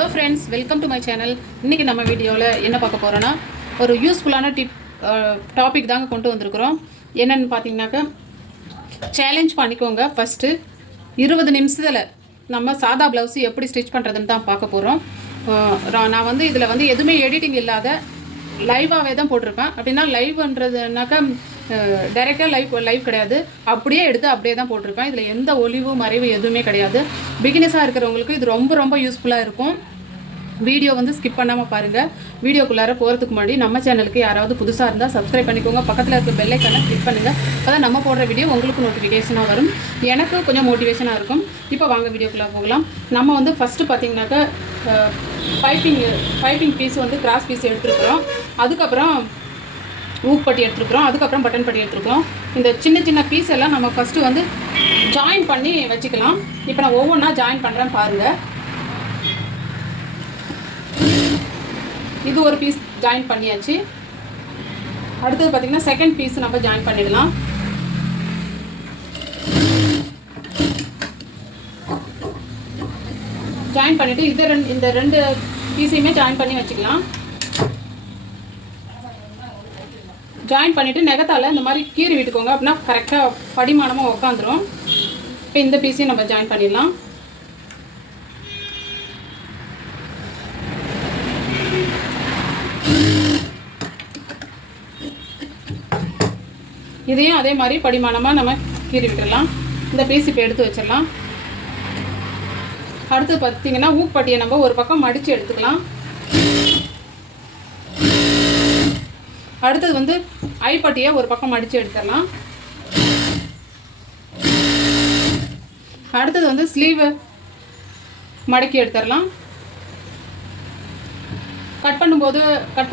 Hello friends, welcome to my channel. இன்றைக்கி நம்ம வீடியோவில் என்ன பார்க்க போகிறோன்னா, ஒரு யூஸ்ஃபுல்லான டாபிக் தாங்க கொண்டு வந்திருக்கிறோம். என்னென்னு பார்த்தீங்கன்னாக்கா, சேலஞ்ச் பண்ணிக்கோங்க. ஃபஸ்ட்டு 20 நிமிஷத்தில் நம்ம சாதா ப்ளவுஸு எப்படி ஸ்டிச் பண்ணுறதுன்னு தான் பார்க்க போகிறோம். நான் வந்து இதில் வந்து எதுவுமே எடிட்டிங் இல்லாத லைவாகவே தான் போட்டிருப்பேன். அப்படின்னா லைவ்ன்றதுனாக்கா டைரெக்டாக லைவ் கிடையாது, அப்படியே எடுத்து அப்படியே தான் போட்டிருப்பேன். இதில் எந்த ஒளிவு மறைவு எதுவுமே கிடையாது. பிகினஸாக இருக்கிறவங்களுக்கு இது ரொம்ப ரொம்ப யூஸ்ஃபுல்லாக இருக்கும். வீடியோ வந்து ஸ்கிப் பண்ணாமல் பாருங்கள். வீடியோக்குள்ளார போகிறதுக்கு முன்னாடி நம்ம சேனலுக்கு யாராவது புதுசாக இருந்தால் சப்ஸ்கிரைப் பண்ணிக்கோங்க. பக்கத்தில் இருக்க பெல் ஐக்கானை கிளிக் பண்ணுங்கள். அப்போ தான் நம்ம போடுற வீடியோ உங்களுக்கு நோட்டிஃபிகேஷனாக வரும், எனக்கு கொஞ்சம் மோட்டிவேஷனாக இருக்கும். இப்போ வாங்க வீடியோக்குள்ளே போகலாம். நம்ம வந்து ஃபஸ்ட்டு பார்த்திங்கனாக்கா பைப்பிங் பீஸ் வந்து கிராஸ் பீஸ் எடுத்துருக்குறோம். அதுக்கப்புறம் ஊப்பட்டி எடுத்துருக்குறோம். அதுக்கப்புறம் பட்டன் பட்டி எடுத்துருக்கோம். இந்த சின்ன சின்ன பீஸ் எல்லாம் நம்ம ஃபஸ்ட்டு வந்து ஜாயின் பண்ணி வச்சுக்கலாம். இப்போ நான் ஒவ்வொன்றா ஜாயின் பண்ணுறேன் பாருங்கள். இது ஒரு பீஸ் ஜாயின் பண்ணியாச்சு. அடுத்தது பார்த்திங்கன்னா செகண்ட் பீஸ் நம்ம ஜாயின் பண்ணிடலாம். ஜாயின் பண்ணிவிட்டு இந்த ரெண்டு பீஸையுமே ஜாயின் பண்ணி வச்சுக்கலாம். ஜாயின் பண்ணிவிட்டு நெகத்தால் இந்த மாதிரி கீறி விட்டுக்கோங்க. அப்படின்னா கரெக்டாக படிமானமாக உட்காந்துரும். இப்போ இந்த பீஸையும் நம்ம ஜாயின் பண்ணிடலாம். இதையும் அதே மாதிரி படிமானமாக நம்ம கீறி விட்டுடலாம். இந்த பீஸ் இப்போ எடுத்து வச்சிடலாம். அடுத்து பார்த்திங்கன்னா ஊப்பட்டியை நம்ம ஒரு பக்கம் மடித்து எடுத்துக்கலாம். அடுத்தது வந்து ஐப்பட்டியை ஒரு பக்கம் மடித்து எடுத்துடலாம். அடுத்தது வந்து ஸ்லீவை மடக்கி எடுத்துடலாம். கட்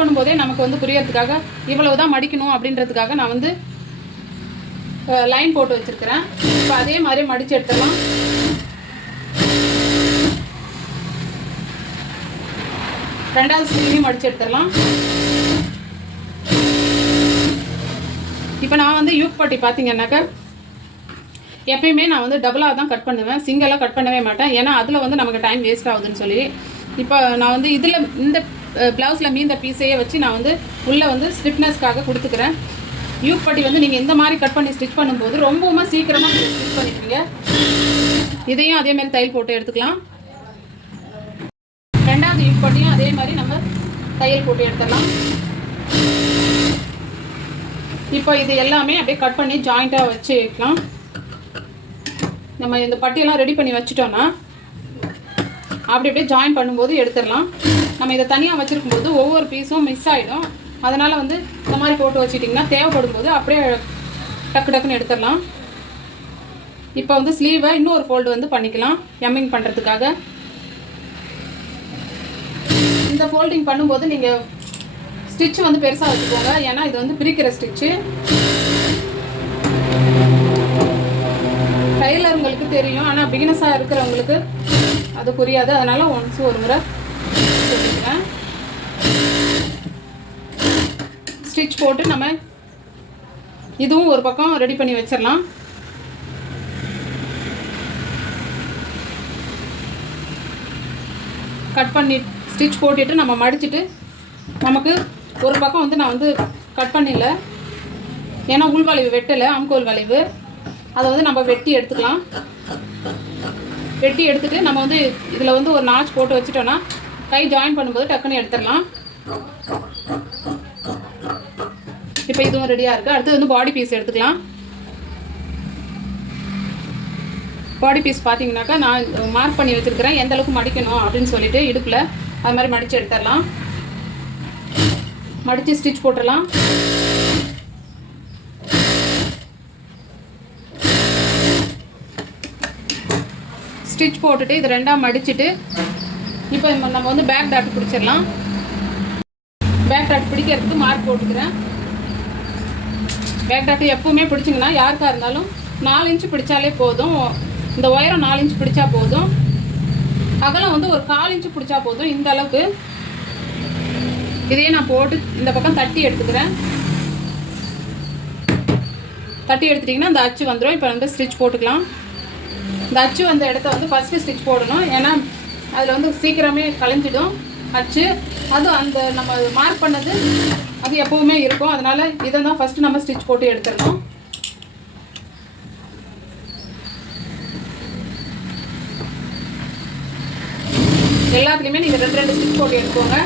பண்ணும்போதே நமக்கு வந்து புரியறதுக்காக இவ்வளவு தான் மடிக்கணும் அப்படின்றதுக்காக நான் வந்து லைன் போட்டு வச்சுருக்கிறேன். இப்போ அதே மாதிரி மடித்து எடுத்துடலாம். ரெண்டாவது ஸ்லீவையும் மடித்து எடுத்துடலாம். இப்போ நான் வந்து யூக் பட்டி பார்த்தீங்கன்னாக்கா எப்பயுமே நான் வந்து டபுளாக தான் கட் பண்ணுவேன், சிங்கிளாக கட் பண்ணவே மாட்டேன். ஏன்னா அதில் வந்து நமக்கு டைம் வேஸ்ட் ஆகுதுன்னு சொல்லி இப்போ நான் வந்து இந்த ப்ளவுஸில் மீந்த பீஸையே வச்சு நான் வந்து உள்ளே வந்து ஸ்டிஃப்னஸ்க்காக கொடுத்துக்கிறேன். யூக் பட்டி வந்து நீங்கள் இந்த மாதிரி கட் பண்ணி ஸ்டிச் பண்ணும்போது ரொம்பவுமே சீக்கிரமாக ஸ்டிச் பண்ணிடுவீங்க. இதையும் அதே மாதிரி தையல் போட்டு எடுத்துக்கலாம். ரெண்டாவது யூக் பட்டியும் அதே மாதிரி நம்ம தையல் போட்டு எடுத்துடலாம். இப்போ இது எல்லாமே அப்படியே கட் பண்ணி ஜாயிண்ட்டாக வச்சு வைக்கலாம். நம்ம இந்த பட்டியெல்லாம் ரெடி பண்ணி வச்சுட்டோன்னா அப்படியே ஜாயின் பண்ணும்போது எடுத்துடலாம். நம்ம இதை தனியாக வச்சுருக்கும்போது ஒவ்வொரு பீஸும் மிஸ் ஆகிடும். அதனால் வந்து இந்த மாதிரி போட்டு வச்சுட்டிங்கன்னா தேவைப்படும் போது அப்படியே டக்கு டக்குன்னு எடுத்துடலாம். இப்போ வந்து ஸ்லீவை இன்னொரு ஃபோல்டு வந்து பண்ணிக்கலாம் எம்மிங் பண்ணுறதுக்காக. இந்த ஃபோல்டிங் பண்ணும்போது நீங்கள் ஸ்டிச் வந்து பெருசாக வச்சுக்கோங்க, ஏன்னா இது வந்து பிரிக்கிற ஸ்டிச்சு. டைலருங்களுக்கு தெரியும், ஆனால் பிகினஸாக இருக்கிறவங்களுக்கு அது புரியாது. அதனால் ஒன்ஸ் ஒரு முறை சொல்லிக்கிறேன். ஸ்டிச் போட்டு நம்ம இதுவும் ஒரு பக்கம் ரெடி பண்ணி வச்சிடலாம். கட் பண்ணி ஸ்டிச் போட்டுட்டு நம்ம மடிச்சுட்டு நமக்கு ஒரு பக்கம் வந்து நான் வந்து கட் பண்ணல, ஏன்னா உள்வளைவு வெட்டலை, அமுக்கோல் வளைவு. அதை வந்து நம்ம வெட்டி எடுத்துக்கலாம். வெட்டி எடுத்துகிட்டு நம்ம வந்து இதில் வந்து ஒரு நாச் போட்டு வச்சுட்டோன்னா கை ஜாயின் பண்ணும்போது டக்குன்னு எடுத்துடலாம். இப்போ இதுவும் ரெடியாக இருக்குது. அடுத்து வந்து பாடி பீஸ் எடுத்துக்கலாம். பாடி பீஸ் பார்த்தீங்கன்னாக்கா நான் மார்க் பண்ணி வச்சுருக்கிறேன் எந்த அளவுக்கு மடிக்கணும் அப்படின்னு சொல்லிட்டு இடுப்பில் அது மாதிரி மடித்து எடுத்துடலாம். மடித்து ஸ்டிச் போட்டுடலாம். ஸ்டிச் போட்டுட்டு இது ரெண்டாக மடிச்சுட்டு இப்போ நம்ம வந்து பேக் டாட் பிடிச்சிடலாம். பேக் டாட் பிடிக்கிறதுக்கு மார்க் போட்டுக்கிறேன். பேக் டாட் எப்பவுமே பிடிச்சிங்கன்னா யாருக்காக இருந்தாலும் 4 இன்ச்சு பிடிச்சாலே போதும். இந்த உயரம் 4 இன்ச்சு பிடிச்சா போதும். அகலம் வந்து ஒரு 1/4 இன்ச்சு பிடிச்சா போதும். இந்த அளவுக்கு இதையே நான் போட்டு இந்த பக்கம் தட்டி எடுத்துக்கிறேன். தட்டி எடுத்துட்டிங்கன்னா இந்த அச்சு வந்துடும். இப்போ வந்து ஸ்டிச் போட்டுக்கலாம். இந்த அச்சு வந்த இடத்த வந்து ஃபஸ்ட்டு ஸ்டிச் போடணும், ஏன்னா அதில் வந்து சீக்கிரமே கலைஞ்சிடும் அச்சு. அதுவும் அந்த நம்ம மார்க் பண்ணது அது எப்போவுமே இருக்கும். அதனால் இதை தான் ஃபஸ்ட்டு நம்ம ஸ்டிச் போட்டு எடுத்துடணும். எல்லாத்துலேயுமே நீங்கள் 2 ஸ்டிச் போட்டு எடுத்துக்கோங்க.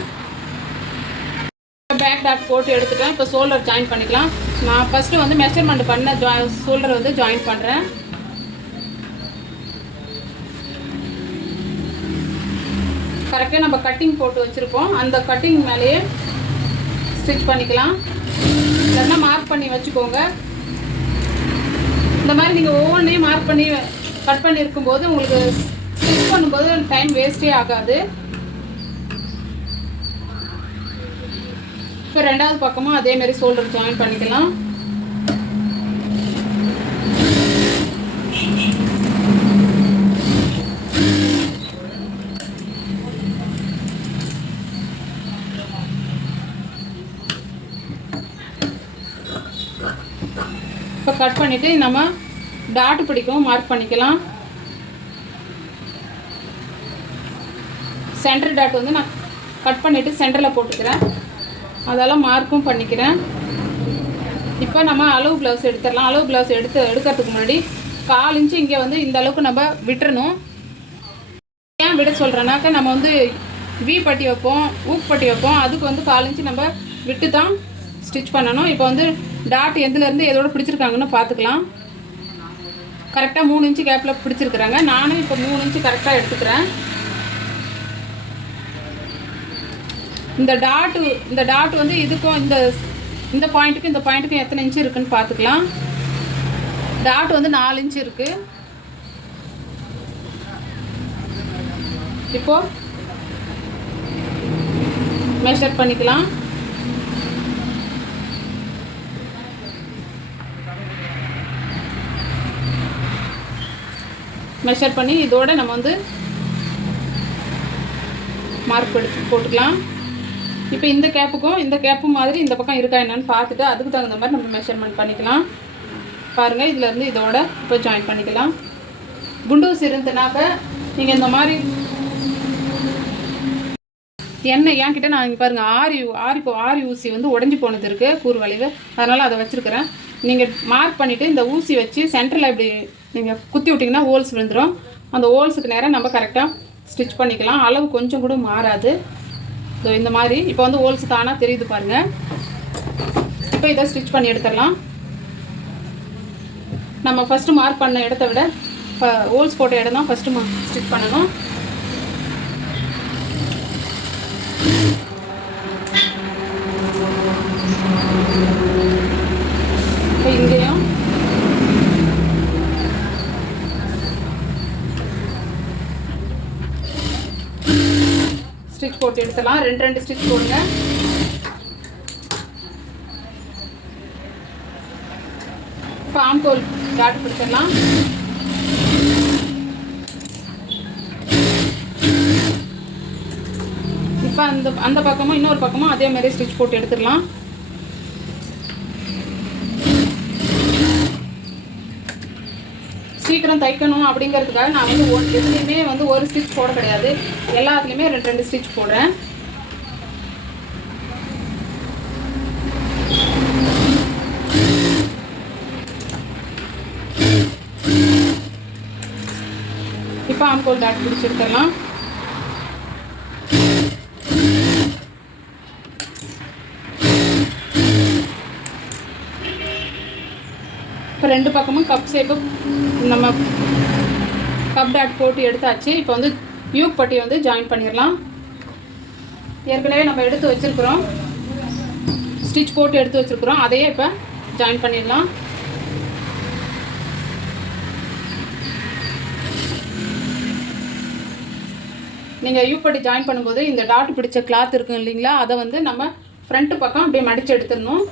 பேக் டாட் போட்டு எடுத்துட்டேன். இப்போ ஷோல்டர் ஜாயின் பண்ணிக்கலாம். நான் ஃபஸ்ட்டு வந்து மெஷர்மெண்ட் பண்ண ஷோல்டர் வந்து ஜாயின் பண்ணுறேன். கரெக்டாக நம்ம கட்டிங் போட்டு வச்சுருப்போம். அந்த கட்டிங் மேலேயே ஸ்டிச் பண்ணிக்கலாம். இல்லைன்னா மார்க் பண்ணி வச்சுக்கோங்க. இந்த மாதிரி நீங்கள் ஒவ்வொன்றையும் மார்க் பண்ணி கட் பண்ணி இருக்கும்போது உங்களுக்கு ஸ்டிச் பண்ணும்போது டைம் வேஸ்ட்டே ஆகாது. இப்போ 2வது பக்கமும் அதேமாரி ஷோல்டர் ஜாயின் பண்ணிக்கலாம். இப்போ கட் பண்ணிவிட்டு நம்ம டாட் பிடிக்கும் மார்க் பண்ணிக்கலாம். சென்டர் டாட் வந்து நான் கட் பண்ணிவிட்டு சென்டரில் போட்டுக்கிறேன். அதெல்லாம் மார்க்கும் பண்ணிக்கிறேன். இப்போ நம்ம அளவு ப்ளவுஸ் எடுத்துடலாம். அளவு ப்ளவுஸ் எடுக்கிறதுக்கு முன்னாடி 1/4 இன்ச்சு இங்கே வந்து இந்த அளவுக்கு நம்ம விட்டுறணும். ஏன் விட சொல்கிறேன்னாக்கா நம்ம வந்து வி பட்டி வைப்போம், ஊக் பட்டி வைப்போம். அதுக்கு வந்து 1/4 இன்ச்சு நம்ம விட்டு தான் ஸ்டிச் பண்ணணும். இப்போ வந்து டாட் எதுலேருந்து எதோட பிடிச்சிருக்காங்கன்னு பார்த்துக்கலாம். கரெக்டாக 3 இன்ச்சு கேப்பில் பிடிச்சிருக்கிறாங்க. நானும் இப்போ 3 இன்ச்சு கரெக்டாக எடுத்துக்கிறேன். இந்த டாட் வந்து இதுக்கும் இந்த பாயிண்ட்டுக்கும் இந்த பாயிண்ட்டுக்கும் எத்தனை இன்ச்சு இருக்குன்னு பார்த்துக்கலாம். டாட் வந்து 4 இன்ச்சு இருக்குது. இப்போது மெஷர் பண்ணிக்கலாம். மெஷர் பண்ணி இதோட நம்ம வந்து மார்க் போட்டுக்கலாம். இப்போ இந்த கேப்பும் மாதிரி இந்த பக்கம் இருக்கா என்னன்னு பார்த்துட்டு அதுக்கு தகுந்த மாதிரி நம்ம மெஷர்மெண்ட் பண்ணிக்கலாம். பாருங்கள், இதிலேருந்து இதோட இப்போ ஜாயின் பண்ணிக்கலாம். குண்டூசி இருந்துனாக்க நீங்கள் இந்த மாதிரி என்கிட்ட நான் இங்கே பாருங்கள் ஆரி ஊசி வந்து உடஞ்சி போனது இருக்குது, கூறு வளைவு. அதனால் அதை வச்சுருக்கிறேன். நீங்கள் மார்க் பண்ணிவிட்டு இந்த ஊசி வச்சு சென்டரில் இப்படி நீங்கள் குத்தி விட்டிங்கன்னா ஹோல்ஸ் விழுந்துடும். அந்த ஹோல்ஸுக்கு நேரம் நம்ம கரெக்டாக ஸ்டிச் பண்ணிக்கலாம். அளவு கொஞ்சம் கூட மாறாது. ஸோ இந்த மாதிரி இப்போ வந்து ஹோல்ஸ் தானாக தெரியுது பாருங்கள். இப்போ இதை ஸ்டிச் பண்ணி எடுத்துடலாம். நம்ம ஃபஸ்ட்டு மார்க் பண்ண இடத்த விட இப்போ ஹோல்ஸ் போட்ட இடம் தான் ஃபஸ்ட்டு ஸ்டிச் பண்ணணும். இப்போ இங்கேயும் ஸ்டிச் போட்டு எடுத்துடலாம். 2 ஸ்டிச் போடுங்க. இப்போ ஆம்கோல் டாட் பிடிச்சிடலாம். இப்போ அந்த பக்கமும் இன்னொரு பக்கமும் அதே மாதிரி ஸ்டிச் போட்டு எடுத்துடலாம். சீக்கிரம் தைக்கணும் அப்படிங்கிறதுக்காக நான் வந்து எதுலேயுமே வந்து ஒரு ஸ்டிச் போட கிடையாது. எல்லாத்துலேயுமே 2 ஸ்டிச் போடுறேன். இப்போ ஆம்கோல் டாட் பிடிச்சிருக்கலாம். இப்போ 2 பக்கமும் கப் ஷேப்பு நம்ம கப் டாட் போட்டு எடுத்தாச்சு. இப்போ வந்து யூக் பட்டி வந்து ஜாயின் பண்ணிடலாம். ஏற்கனவே நம்ம எடுத்து வச்சுருக்குறோம், ஸ்டிச் போட்டு எடுத்து வச்சுருக்குறோம். அதையே இப்போ ஜாயின் பண்ணிடலாம். நீங்கள் யூக் பட்டி ஜாயின் பண்ணும்போது இந்த டாட் பிடிச்ச கிளாத் இருக்கும் இல்லைங்களா, அதை வந்து நம்ம ஃப்ரண்ட்டு பக்கம் அப்படியே மடித்து எடுத்துடணும்.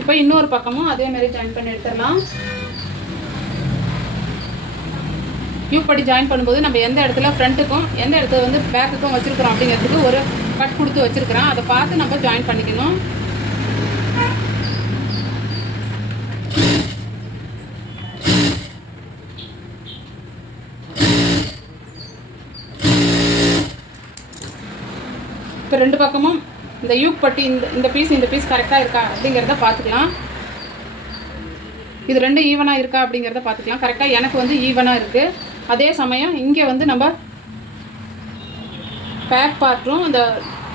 இப்போ இன்னொரு பக்கமும் அதே மாதிரி ஜாயின் பண்ணி எடுத்துடலாம். யூக் பட்டி ஜாயின் பண்ணும்போது நம்ம எந்த இடத்துல ஃப்ரண்ட்டுக்கும் எந்த இடத்துல வந்து பேக்குக்கும் வச்சுருக்குறோம் அப்படிங்கிறதுக்கு ஒரு கட் கொடுத்து வச்சுருக்குறோம். அதை பார்த்து நம்ம ஜாயின் பண்ணிக்கணும். இப்போ 2 பக்கமும் இந்த யூக் பட்டி இந்த பீஸ் கரெக்டாக இருக்கா அப்படிங்கிறத பார்த்துக்கலாம். இது 2 ஈவனாக இருக்கா அப்படிங்கிறத பார்த்துக்கலாம். கரெக்டாக எனக்கு வந்து ஈவனாக இருக்குது. அதே சமயம் இங்கே வந்து நம்ம பேக் பார்ட்டும் இந்த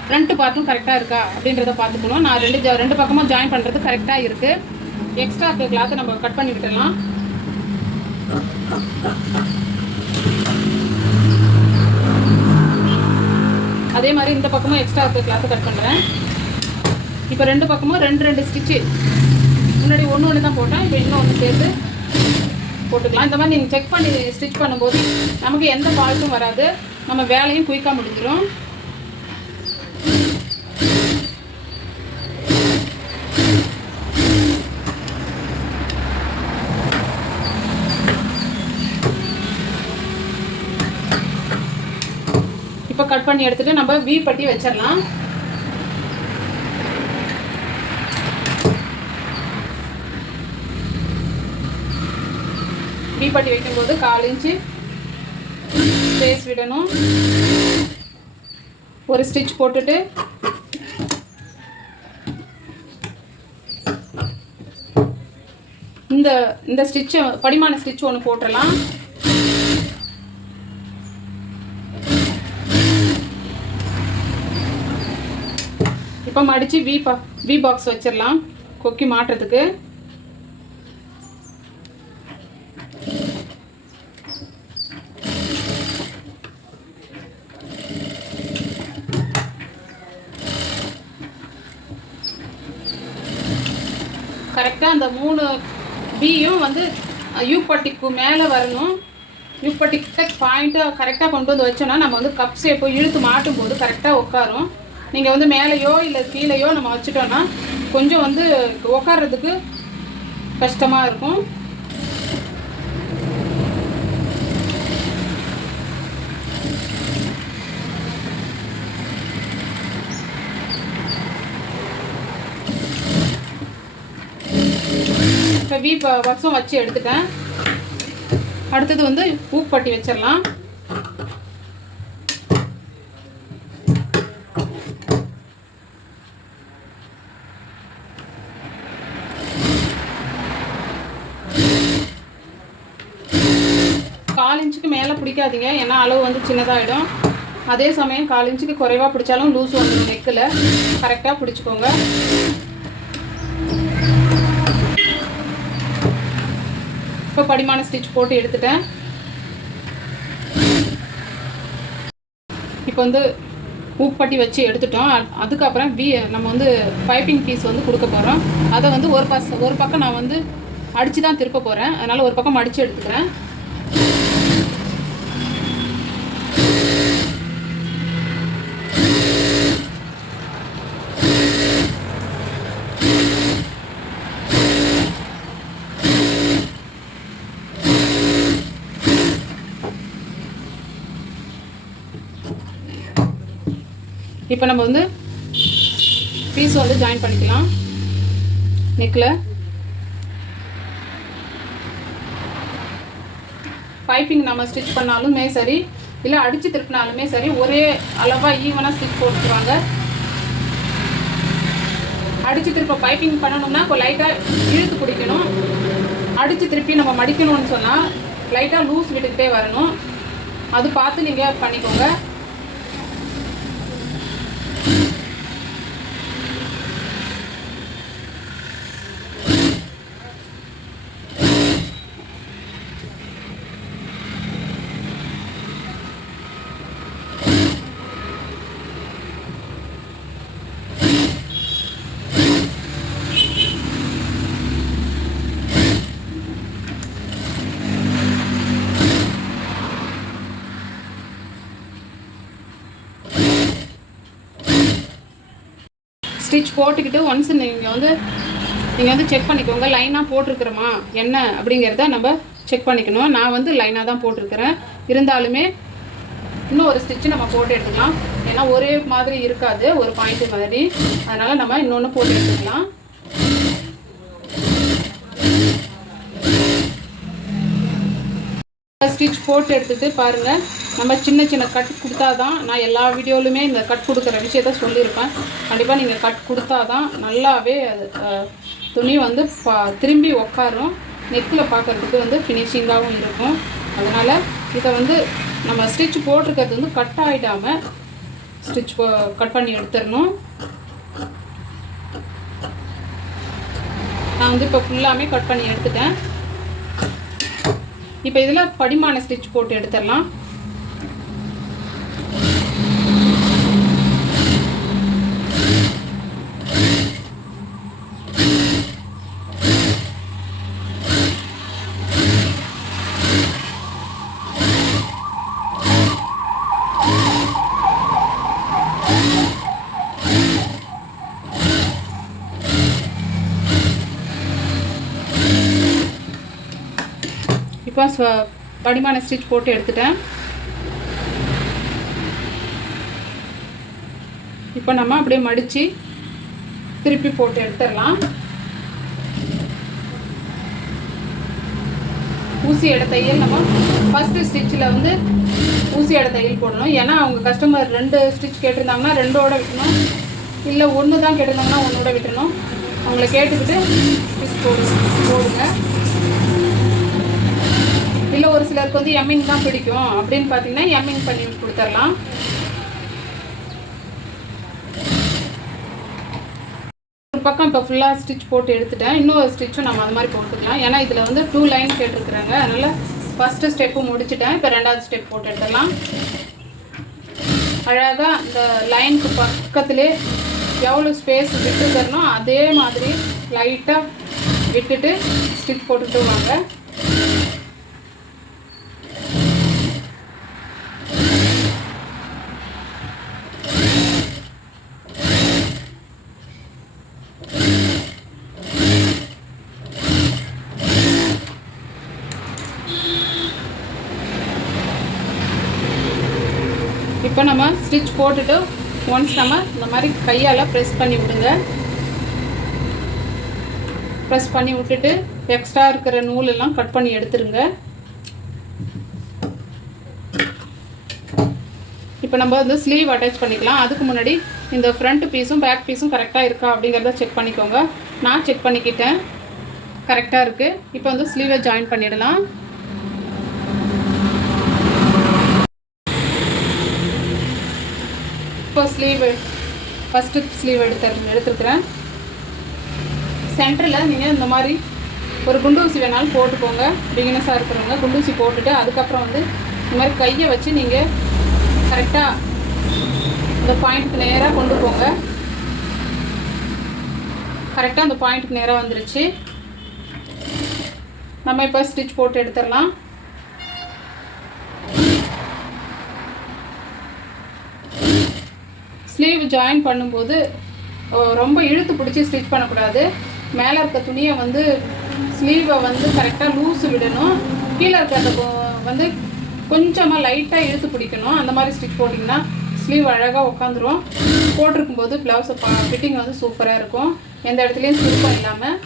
ஃப்ரண்ட் பார்ட்டும் கரெக்டாக இருக்கா அப்படின்றத பார்த்துக்கணும். நான் 2 பக்கமும் ஜாயின் பண்ணுறது கரெக்டாக இருக்குது. எக்ஸ்ட்ரா இருக்க கிளாத்தை நம்ம கட் பண்ணி விட்டுடலாம். அதே மாதிரி இந்த பக்கமும் எக்ஸ்ட்ரா இருக்க கிளாத்தை கட் பண்ணுறேன். இப்போ 2 பக்கமும் 2 ஸ்டிச்சு, முன்னாடி ஒன்று தான் போட்டேன், இப்போ இன்னும் ஒன்று சேர்த்து போட்டுக்கலாம். இந்த மாதிரி நீங்கள் செக் பண்ணி ஸ்டிச் பண்ணும்போது நமக்கு எந்த ஃபால்ட்டும் வராது, நம்ம வேலையும் குயிக்காக முடிஞ்சிடும். இப்போ கட் பண்ணி எடுத்துட்டு நம்ம வி பட்டி வச்சிடலாம். வி பட்டி வைக்கும்போது 1/4 இன்ச்சு ஸ்பேஸ் விடணும். ஒரு ஸ்டிச் போட்டுட்டு இந்த ஸ்டிச் படிமான ஸ்டிச் ஒன்று போட்டுடலாம். இப்போ மடித்து வி பாக்ஸ் வச்சிடலாம் கொக்கி மாட்டுறதுக்கு. கரெக்டாக அந்த 3 பியும் வந்து யூ பட்டிக்கு மேலே வரணும். யூ பட்டி பாயிண்ட்டாக கரெக்டாக கொண்டு வந்து வச்சோன்னா நம்ம வந்து கப் ஷேப்போ இழுத்து மாட்டும் போது கரெக்டாக உட்காரும். நீங்கள் வந்து மேலேயோ இல்லை கீழேயோ நம்ம வச்சுட்டோன்னா கொஞ்சம் வந்து உட்கார்றதுக்கு கஷ்டமாக இருக்கும். இப்போ வி பாக்ஸும் வச்சு எடுத்துட்டேன். அடுத்தது வந்து ஊப்பட்டி வச்சிடலாம். கால் இன்ச்சுக்கு மேலே பிடிக்காதீங்க, ஏன்னா அளவு வந்து சின்னதாகிடும். அதே சமயம் 1/4 இன்ச்சுக்கு குறைவாக பிடிச்சாலும் லூஸ் வந்துடும். நெக்கில் கரெக்டாக பிடிச்சிக்கோங்க. இப்போ படிமான ஸ்டிச் போட்டு எடுத்துட்டேன். இப்போ வந்து ஊப்பட்டி வச்சு எடுத்துட்டோம். அதுக்கப்புறம் நம்ம வந்து பைப்பிங் பீஸ் வந்து கொடுக்க போகிறோம். அதை வந்து ஒரு பக்கம் நான் வந்து அடித்து தான் திருப்ப போகிறேன். அதனால் ஒரு பக்கம் அடித்து எடுத்துக்கிறேன். இப்போ நம்ம வந்து பீஸ் வந்து ஜாயின் பண்ணிக்கலாம் நெக்கில். பைப்பிங் நம்ம ஸ்டிச் பண்ணாலுமே சரி, இல்லை அடித்து திருப்பினாலுமே சரி, ஒரே அளவாக ஈவனாக ஸ்டிச் போட்டுருவாங்க. அடித்து திருப்ப பைப்பிங் பண்ணணும்னா இப்போ லைட்டாக இழுத்து பிடிக்கணும். அடித்து திருப்பி நம்ம மடிக்கணும்னு சொன்னால் லைட்டாக லூஸ் விட்டுக்கிட்டே வரணும். அது பார்த்து நீங்கள் பண்ணிக்கோங்க. ஸ்டிச் போட்டுக்கிட்டு ஒன்ஸ் நீங்கள் வந்து செக் பண்ணிக்கோங்க, லைனாக போட்டிருக்கிறோமா என்ன அப்படிங்கிறத நம்ம செக் பண்ணிக்கணும். நான் வந்து லைனாக தான் போட்டிருக்கிறேன். இருந்தாலுமே இன்னும் ஒரு ஸ்டிச்சு நம்ம போட்டு எடுத்துக்கலாம். ஏன்னா ஒரே மாதிரி இருக்காது, ஒரு பாயிண்ட் மாதிரி. அதனால் நம்ம இன்னொன்று போட்டு எடுத்துக்கலாம். ஸ்டிச் போட்டு எடுத்துகிட்டு பாருங்கள், நம்ம சின்ன சின்ன கட் கொடுத்தா தான், நான் எல்லா வீடியோலையுமே இந்த கட் கொடுக்குற விஷயத்த சொல்லியிருப்பேன். கண்டிப்பாக நீங்கள் கட் கொடுத்தா தான் நல்லாவே அது துணி வந்து திரும்பி உக்காரும், நெக்கில் பார்க்குறதுக்கு வந்து ஃபினிஷிங்காகவும் இருக்கும். அதனால் இதை வந்து நம்ம ஸ்டிச் போட்டிருக்கிறது வந்து கட் ஆகிடாமல் ஸ்டிச் கட் பண்ணி எடுத்துடணும். நான் வந்து இப்போ ஃபுல்லாமே கட் பண்ணி எடுத்துட்டேன். இப்போ இதில் படிமான ஸ்டிச் போட்டு எடுத்துடலாம். இப்போ படிமான ஸ்டிச் போட்டு எடுத்துட்டேன். இப்போ நம்ம அப்படியே மடித்து திருப்பி போட்டு எடுத்துடலாம். ஊசி எடை தையல் நம்ம ஃபஸ்ட்டு ஸ்டிச்சில் வந்து ஊசி எடை தையல் போடணும். ஏன்னா அவங்க கஸ்டமர் 2 ஸ்டிச் கேட்டிருந்தாங்கன்னா 2ஓட விட்டணும், இல்லை 1 தான் கேட்டிருந்தாங்கன்னா 1ஓட விட்டணும். அவங்கள கேட்டுக்கிட்டு ஸ்டிச் போடுங்க. இல்லை ஒரு சிலருக்கு வந்து எம்மிங் தான் பிடிக்கும் அப்படின்னு பார்த்தீங்கன்னா எம்மிங் பண்ணி கொடுத்துடலாம். ஒரு பக்கம் இப்போ ஃபுல்லாக ஸ்டிச் போட்டு எடுத்துட்டேன். இன்னொரு ஸ்டிச்சும் நம்ம அது மாதிரி போட்டுக்கலாம். ஏன்னா இதில் வந்து 2 லைன் கேட்டிருக்குறாங்க. அதனால் ஃபஸ்ட்டு ஸ்டெப்பு முடிச்சுட்டேன். இப்போ 2வது ஸ்டெப் போட்டு எடுத்துடலாம். அழகாக இந்த லைனுக்கு பக்கத்துலேயே எவ்வளோ ஸ்பேஸ் விட்டு தரணும் அதே மாதிரி லைட்டாக விட்டுட்டு ஸ்டிச் போட்டுட்டு வாங்க. இப்போ நம்ம ஸ்டிச் போட்டுட்டு ஒன்ஸ் நம்ம இந்த மாதிரி கையால் ப்ரெஸ் பண்ணி விடுங்க. ப்ரெஸ் பண்ணி விட்டுட்டு எக்ஸ்ட்ரா இருக்கிற நூலெல்லாம் கட் பண்ணி எடுத்துருங்க. இப்போ நம்ம வந்து ஸ்லீவ் அட்டாச் பண்ணிக்கலாம். அதுக்கு முன்னாடி இந்த ஃப்ரண்ட் பீஸும் பேக் பீஸும் கரெக்டாக இருக்கா அப்படிங்கிறத செக் பண்ணிக்கோங்க. நான் செக் பண்ணிக்கிட்டேன், கரெக்டாக இருக்குது. இப்போ வந்து ஸ்லீவை ஜாயின் பண்ணிடலாம். இப்போ ஸ்லீவ் ஃபஸ்ட்டு ஸ்லீவ் எடுத்துருக்குறேன். சென்டரில் நீங்கள் இந்த மாதிரி ஒரு குண்டூசி வேணாலும் போட்டுக்கோங்க. பிகினஸாக இருக்கிறவங்க குண்டூசி போட்டுட்டு அதுக்கப்புறம் வந்து இந்த மாதிரி கையை வச்சு நீங்கள் கரெக்டாக இந்த பாயிண்ட்டுக்கு நேராக கொண்டு போங்க. கரெக்டாக அந்த பாயிண்ட்டுக்கு நேராக வந்துருச்சு. நம்ம இப்போ ஸ்டிச் போட்டு எடுத்துடலாம். ஸ்லீவ் ஜாயின் பண்ணும்போது ரொம்ப இழுத்து பிடிச்சி ஸ்டிச் பண்ணக்கூடாது. மேலே இருக்க துணியை வந்து ஸ்லீவை வந்து கரெக்டாக லூஸு விடணும். கீழே இருக்கிறத வந்து கொஞ்சமாக லைட்டாக இழுத்து பிடிக்கணும். அந்த மாதிரி ஸ்டிச் போட்டிங்கன்னா ஸ்லீவ் அழகாக உட்காந்துரும். போட்டிருக்கும்போது ப்ளவுஸை ஃபிட்டிங் வந்து சூப்பராக இருக்கும், எந்த இடத்துலையும் சுருக்கம் இல்லாமல்.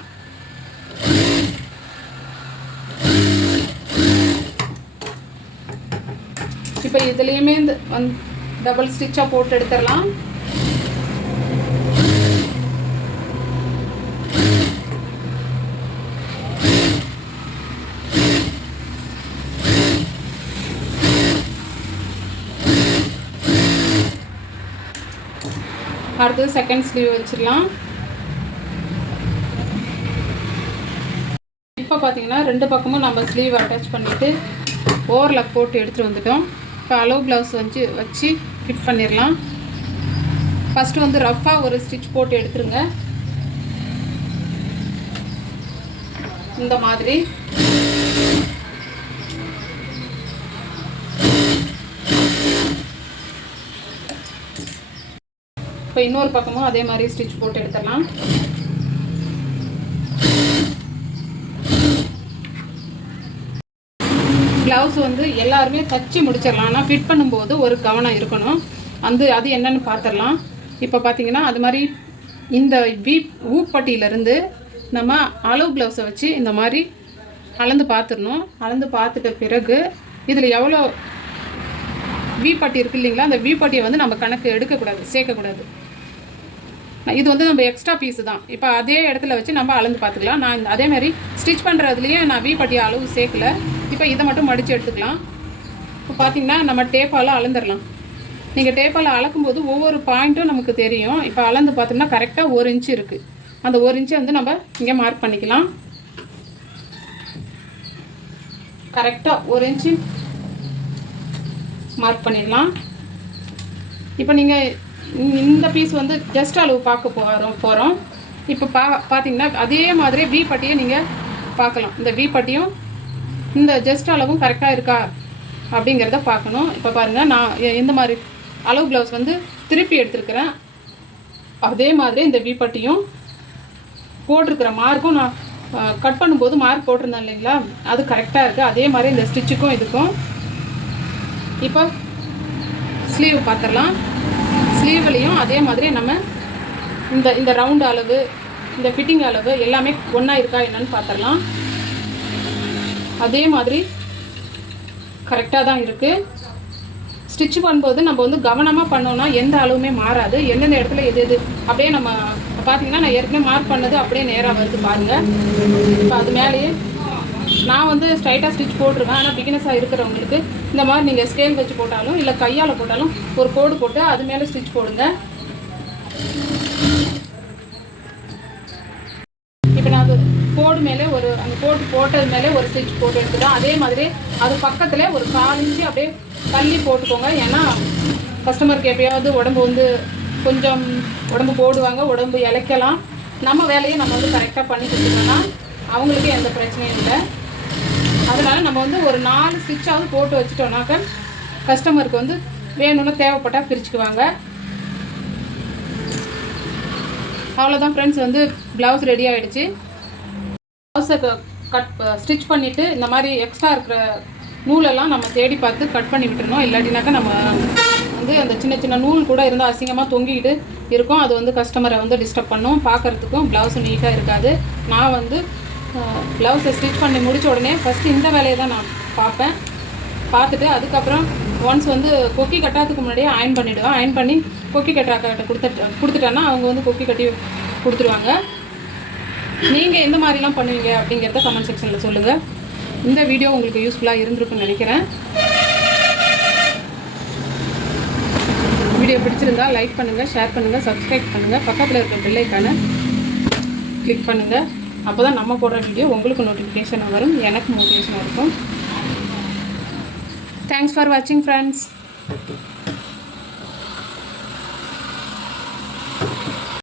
இப்போ இதுலேயுமே இந்த டபுள் ஸ்டிச்சாக போட்டு எடுத்துடலாம். அடுத்தது செகண்ட் ஸ்லீவ் வச்சிடலாம். இப்போ பார்த்தீங்கன்னா 2 பக்கமும் நம்ம ஸ்லீவ் அட்டாச் பண்ணிவிட்டு ஓவர்லாக் போட்டு எடுத்துகிட்டு வந்துட்டோம். இப்போ அளவு ப்ளவுஸ் வச்சு ஃபிட் பண்ணிடலாம். ஃபஸ்ட்டு வந்து ரஃப்பாக ஒரு ஸ்டிச் போட்டு எடுத்துருங்க. இந்த மாதிரி இப்போ இன்னொரு பக்கமும் அதே மாதிரி ஸ்டிச் போட்டு எடுத்துடலாம். ப்ளவுஸ் வந்து எல்லாருமே தச்சு முடிச்சிடலாம். ஆனால் ஃபிட் பண்ணும்போது ஒரு கவனம் இருக்கணும். அது என்னென்னு பார்த்துடலாம். இப்போ பார்த்தீங்கன்னா அது மாதிரி இந்த ஊப்பட்டியிலேருந்து நம்ம அளவு ப்ளவுஸை வச்சு இந்த மாதிரி அளந்து பார்த்துடணும். அளந்து பார்த்துட்ட பிறகு இதில் எவ்வளோ வீப்பட்டி இருக்குது இல்லைங்களா, அந்த வீப்பட்டியை வந்து நம்ம கணக்கு எடுக்கக்கூடாது, சேர்க்கக்கூடாது. இது வந்து நம்ம எக்ஸ்ட்ரா பீஸு தான். இப்போ அதே இடத்துல வச்சு நம்ம அளந்து பார்த்துக்கலாம். நான் அதேமாதிரி ஸ்டிச் பண்ணுறதுலேயே நான் வீப்பட்டி அளவு சேர்க்கல. இப்போ இதை மட்டும் மடித்து எடுத்துக்கலாம். இப்போ பார்த்திங்கன்னா நம்ம டேப்பால் அளந்துடலாம். நீங்கள் டேப்பால் அளக்கும்போது ஒவ்வொரு பாயிண்ட்டும் நமக்கு தெரியும். இப்போ அளந்து பார்த்தோம்னா கரெக்டாக 1 இன்ச்சு இருக்குது. அந்த 1 இன்ச்சை வந்து நம்ம இங்கே மார்க் பண்ணிக்கலாம். கரெக்டாக 1 இன்ச்சு மார்க் பண்ணிடலாம். இப்போ நீங்கள் இந்த பீஸ் வந்து ஜஸ்ட் அளவு பார்க்க போகிறோம். இப்போ பார்த்தீங்கன்னா அதே மாதிரி வி பட்டியை நீங்கள் பார்க்கலாம். இந்த வி பட்டியும் இந்த ஜஸ்ட் அளவும் கரெக்டாக இருக்கா அப்படிங்கிறத பார்க்கணும். இப்போ பாருங்கள், நான் இந்த மாதிரி அளவு ப்ளவுஸ் வந்து திருப்பி எடுத்துருக்கிறேன். அதே மாதிரி இந்த வி பட்டியும் போட்டிருக்கிற மார்க்கும் நான் கட் பண்ணும்போது மார்க் போட்டிருந்தேன் இல்லைங்களா, அது கரெக்டாக இருக்குது. அதே மாதிரி இந்த ஸ்டிச்சுக்கும் இதுக்கும். இப்போ ஸ்லீவ் பார்த்துடலாம். ஸ்லீவ்லேயும் அதே மாதிரி நம்ம இந்த ரவுண்ட் அளவு, இந்த ஃபிட்டிங் அளவு எல்லாமே ஒன்றா இருக்கா என்னன்னு பார்த்துடலாம். அதே மாதிரி கரெக்டாக தான் இருக்குது. ஸ்டிச் பண்ணும்போது நம்ம வந்து கவனமாக பண்ணோன்னா எந்த அளவுமே மாறாது. எந்தெந்த இடத்துல எது அப்படியே நம்ம பார்த்திங்கன்னா நான் ஏற்கனவே மார்க் பண்ணது அப்படியே நேராக வருது பாருங்கள். இப்போ அது மேலேயே நான் வந்து ஸ்ட்ரைட்டாக ஸ்டிச் போட்டிருக்கேன். ஆனால் பிகினஸாக இருக்கிறவங்களுக்கு இந்த மாதிரி நீங்கள் ஸ்கேல் வச்சு போட்டாலும் இல்லை கையால் போட்டாலும் ஒரு கோடு போட்டு அது மேலே ஸ்டிச் போடுங்க. இப்போ நான் அது கோடு மேலே அந்த கோடு போட்டது மேலே ஒரு ஸ்டிச் போட்டு எடுத்துட்டோம். அதே மாதிரி அது பக்கத்தில் ஒரு 4 இன்ச்சு அப்படியே தள்ளி போட்டுக்கோங்க. ஏன்னா கஸ்டமருக்கு எப்பயாவது உடம்பு வந்து கொஞ்சம் உடம்பு போடுவாங்க, உடம்பு இழைக்கலாம். நம்ம வேலையை நம்ம வந்து கரெக்டாக பண்ணி கொடுத்துட்டோம்னா அவங்களுக்கு எந்த பிரச்சனையும் இல்லை. அதனால் நம்ம வந்து ஒரு 4 ஸ்டிச்சாவது போட்டு வச்சுட்டோம்னாக்க கஸ்டமருக்கு வந்து வேணும்னு தேவைப்பட்டால் பிரிச்சுக்குவாங்க. அவ்வளோதான் ஃப்ரெண்ட்ஸ், வந்து ப்ளவுஸ் ரெடி ஆகிடுச்சு. ப்ளவுஸை ஸ்டிச் பண்ணிவிட்டு இந்த மாதிரி எக்ஸ்ட்ரா இருக்கிற நூலெல்லாம் நம்ம தேடி பார்த்து கட் பண்ணி விட்டுருணும். இல்லாட்டினாக்கா நம்ம வந்து அந்த சின்ன சின்ன நூல் கூட இருந்தால் அசிங்கமாக தொங்கிக்கிட்டு இருக்கும். அது வந்து கஸ்டமரை வந்து டிஸ்டர்ப் பண்ணும், பார்க்குறதுக்கும் ப்ளவுஸும் நீட்டாக இருக்காது. நான் வந்து ப்ளவுஸை ஸ்டிச் பண்ணி முடித்த உடனே ஃபஸ்ட்டு இந்த வேலையை தான் நான் பார்ப்பேன். பார்த்துட்டு அதுக்கப்புறம் ஒன்ஸ் வந்து கொக்கி கட்டாததுக்கு முன்னாடியே அயன் பண்ணிவிடுவேன். அயன் பண்ணி கொக்கி கட்டுறாக்கிட்ட கொடுத்துட்டேன்னா அவங்க வந்து கொக்கி கட்டி கொடுத்துருவாங்க. நீங்கள் எந்த மாதிரிலாம் பண்ணுவீங்க அப்படிங்கிறத கமெண்ட் செக்ஷனில் சொல்லுங்கள். இந்த வீடியோ உங்களுக்கு யூஸ்ஃபுல்லாக இருந்திருக்குன்னு நினைக்கிறேன். வீடியோ பிடிச்சிருந்தா லைக் பண்ணுங்கள், ஷேர் பண்ணுங்கள், சப்ஸ்கிரைப் பண்ணுங்கள். பக்கத்தில் இருக்க பெல் ஐக்கானை கிளிக் பண்ணுங்கள். அப்போ தான் நம்ம போடுற வீடியோ உங்களுக்கு நோட்டிஃபிகேஷன் வரும், எனக்கு மோட்டிவேஷன் இருக்கும். தேங்க்ஸ் ஃபார் வாட்சிங் ஃப்ரெண்ட்ஸ்.